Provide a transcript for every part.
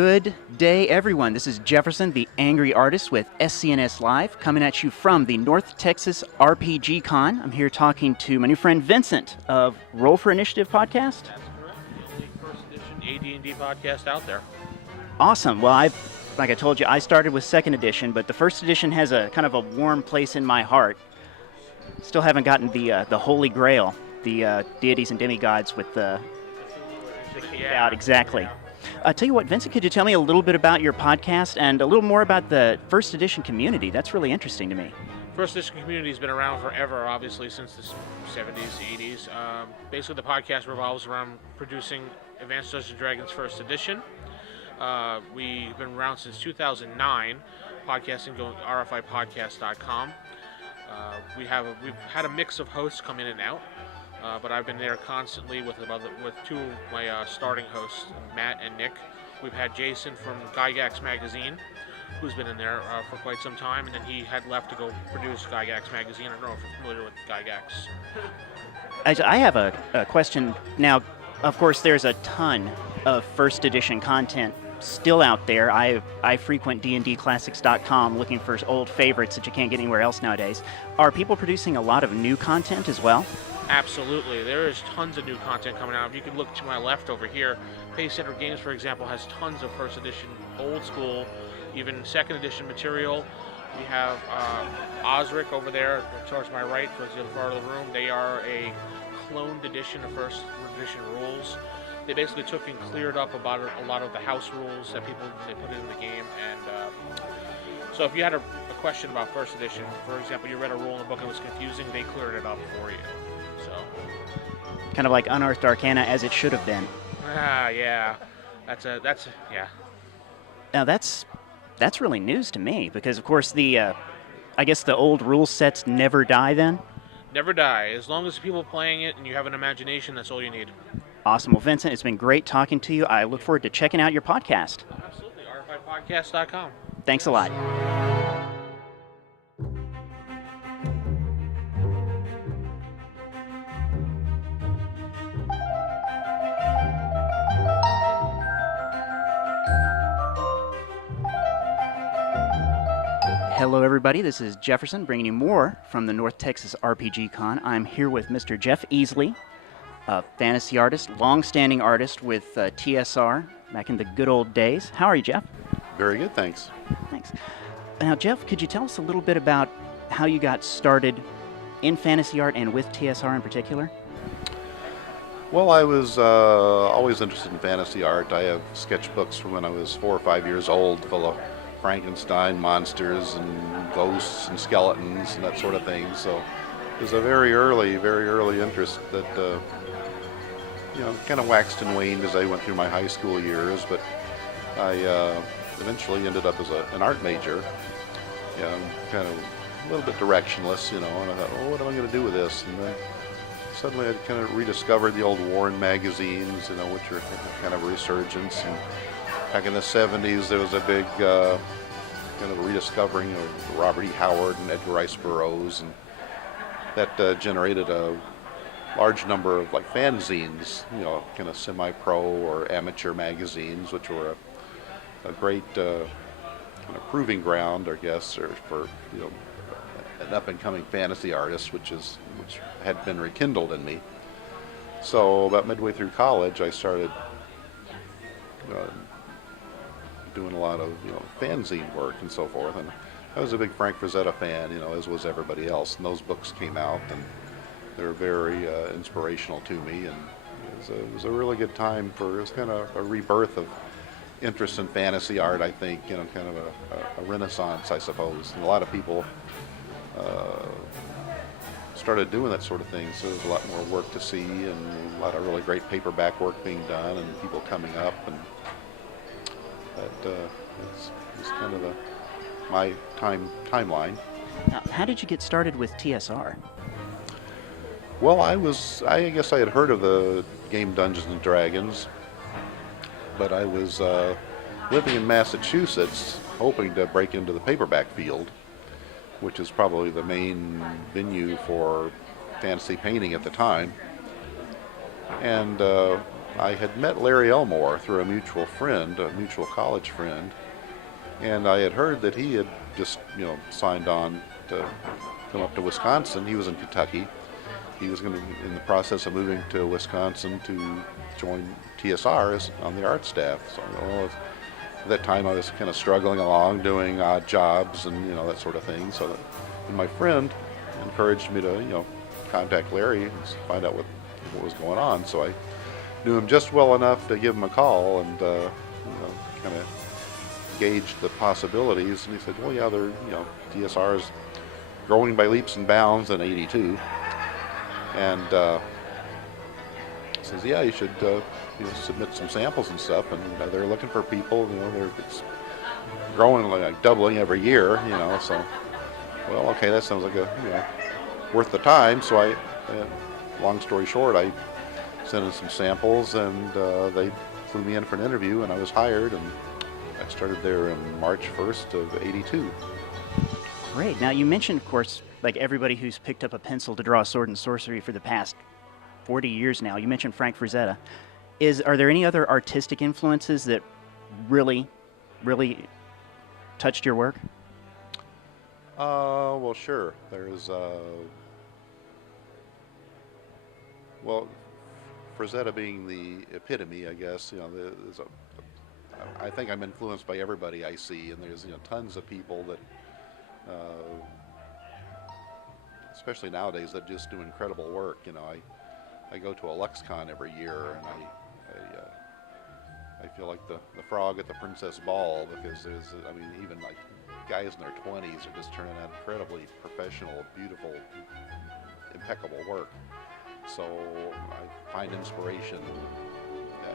Good day, everyone. This is Jefferson, the Angry Artist with SCNS Live, coming at you from the North Texas RPG Con. I'm here talking to my new friend Vincent of Roll for Initiative podcast. That's correct. The only first edition AD&D podcast out there. Awesome. Well, like I told you, I started with second edition, but the first edition has a kind of a warm place in my heart. Still haven't gotten the Holy Grail, the deities and demigods with the out exactly. Yeah. Tell you what, Vincent, could you tell me a little bit about your podcast and a little more about the first edition community? That's really interesting to me. First edition community has been around forever, obviously, since the 70s, 80s. Basically, the podcast revolves around producing Advanced Dungeons & Dragons first edition. We've been around since 2009, podcasting going rfipodcast.com. We've had a mix of hosts come in and out. But I've been there constantly with two of my starting hosts, Matt and Nick. We've had Jason from Gygax Magazine, who's been in there for quite some time, and then he had left to go produce Gygax Magazine. I don't know if you're familiar with Gygax. I have a question. Now, of course, there's a ton of first edition content still out there. I frequent dndclassics.com looking for old favorites that you can't get anywhere else nowadays. Are people producing a lot of new content as well? Absolutely. There is tons of new content coming out. If you can look to my left over here, Pace Center Games, for example, has tons of first edition, old school, even second edition material. We have Osric over there towards my right, towards the other part of the room. They are a cloned edition of first edition rules. They basically took and cleared up about a lot of the house rules that they put in the game. And so if you had a question about first edition, for example, you read a rule in the book and it was confusing, they cleared it up for you. Kind of like Unearthed Arcana as it should have been. Yeah. Yeah. Now that's really news to me because, of course, I guess the old rule sets never die then? Never die. As long as people playing it and you have an imagination, that's all you need. Awesome. Well, Vincent, it's been great talking to you. I look forward to checking out your podcast. Absolutely. rfipodcast.com. Thanks a lot. Hello, everybody. This is Jefferson bringing you more from the North Texas RPG Con. I'm here with Mr. Jeff Easley, a fantasy artist, long-standing artist with TSR back in the good old days. How are you, Jeff? Very good, thanks. Thanks. Now, Jeff, could you tell us a little bit about how you got started in fantasy art and with TSR in particular? Well, I was always interested in fantasy art. I have sketchbooks from when I was 4 or 5 years old full of Frankenstein monsters and ghosts and skeletons and that sort of thing. So it was a very early interest that kind of waxed and waned as I went through my high school years. But I eventually ended up as an art major, kind of a little bit directionless, and I thought, oh, what am I going to do with this? And then suddenly I kind of rediscovered the old Warren magazines, which are kind of a resurgence. And back in the 70s, there was a big kind of rediscovering of Robert E. Howard and Edgar Rice Burroughs, and that generated a large number of like fanzines, kind of semi-pro or amateur magazines, which were a great kind of proving ground, I guess, or for an up-and-coming fantasy artist, which had been rekindled in me. So about midway through college, I started doing a lot of fanzine work and so forth, and I was a big Frank Frazetta fan, as was everybody else, and those books came out and they were very inspirational to me, and it was a really good time it was kind of a rebirth of interest in fantasy art, I think, kind of a renaissance, I suppose, and a lot of people started doing that sort of thing, so there's a lot more work to see and a lot of really great paperback work being done and people coming up, and that is kind of my timeline. Now, how did you get started with TSR? Well, I guess I had heard of the game Dungeons and Dragons, but I was living in Massachusetts, hoping to break into the paperback field, which is probably the main venue for fantasy painting at the time. And I had met Larry Elmore through a mutual friend, a mutual college friend, and I had heard that he had just, signed on to come up to Wisconsin. He was in Kentucky. He was going to, in the process of moving to Wisconsin to join TSR on the art staff. So, at that time I was kind of struggling along, doing odd jobs and, that sort of thing. So, and my friend encouraged me to, contact Larry and find out what was going on. So I knew him just well enough to give him a call and, kind of gauge the possibilities. And he said, well, yeah, TSR is growing by leaps and bounds in '82. And says, yeah, you should submit some samples and stuff. And they're looking for people, it's growing like doubling every year, so, well, okay, that sounds like worth the time. So long story short, I sent in some samples and they flew me in for an interview and I was hired, and I started there in March 1st of '82. Great. Now, you mentioned, of course, like everybody who's picked up a pencil to draw sword and sorcery for the past 40 years now, you mentioned Frank Frazetta. Are there any other artistic influences that really, really touched your work? Well, sure. There's, Frazetta being the epitome, I guess, I think I'm influenced by everybody I see, and there's, tons of people that, especially nowadays, that just do incredible work. I go to a LuxCon every year, and I feel like the frog at the Princess Ball, because even like guys in their 20s are just turning out incredibly professional, beautiful, impeccable work. So I find inspiration.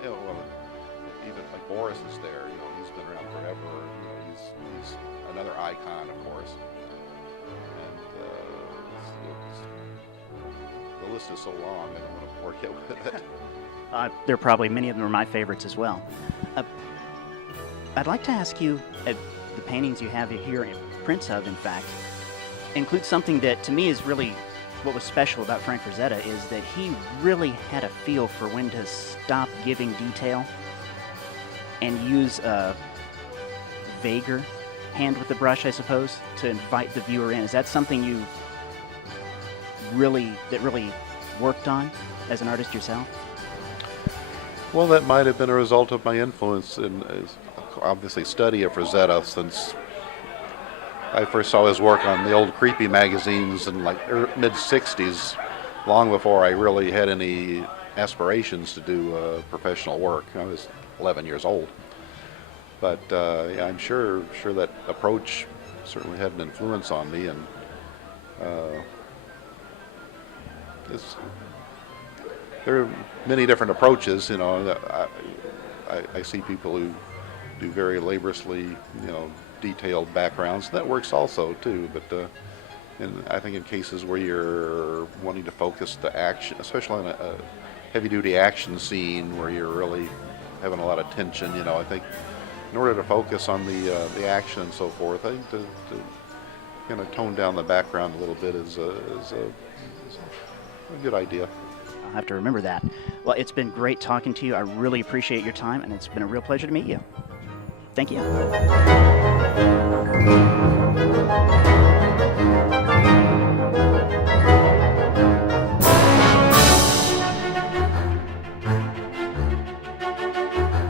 Even like Boris is there. He's been around forever. He's another icon, of course. And the list is so long, I don't want to bore you with it. There are probably many of them are my favorites as well. I'd like to ask you, the paintings you have here, prints of, in fact, include something that to me is really what was special about Frank Frazetta, is that he really had a feel for when to stop giving detail and use a vaguer hand with the brush, I suppose, to invite the viewer in. Is that something you really worked on as an artist yourself? Well, that might have been a result of my influence in, obviously, study of Frazetta, since I first saw his work on the old creepy magazines in like mid-'60s, long before I really had any aspirations to do professional work. I was 11 years old. But yeah, I'm sure that approach certainly had an influence on me, and there are many different approaches. I see people who do very laboriously, detailed backgrounds. That works also too. But and I think in cases where you're wanting to focus the action, especially in a heavy-duty action scene where you're really having a lot of tension, I think in order to focus on the action and so forth, I think to kind of tone down the background a little bit is a good idea. I'll have to remember that. Well, it's been great talking to you. I really appreciate your time, and it's been a real pleasure to meet you. Thank you.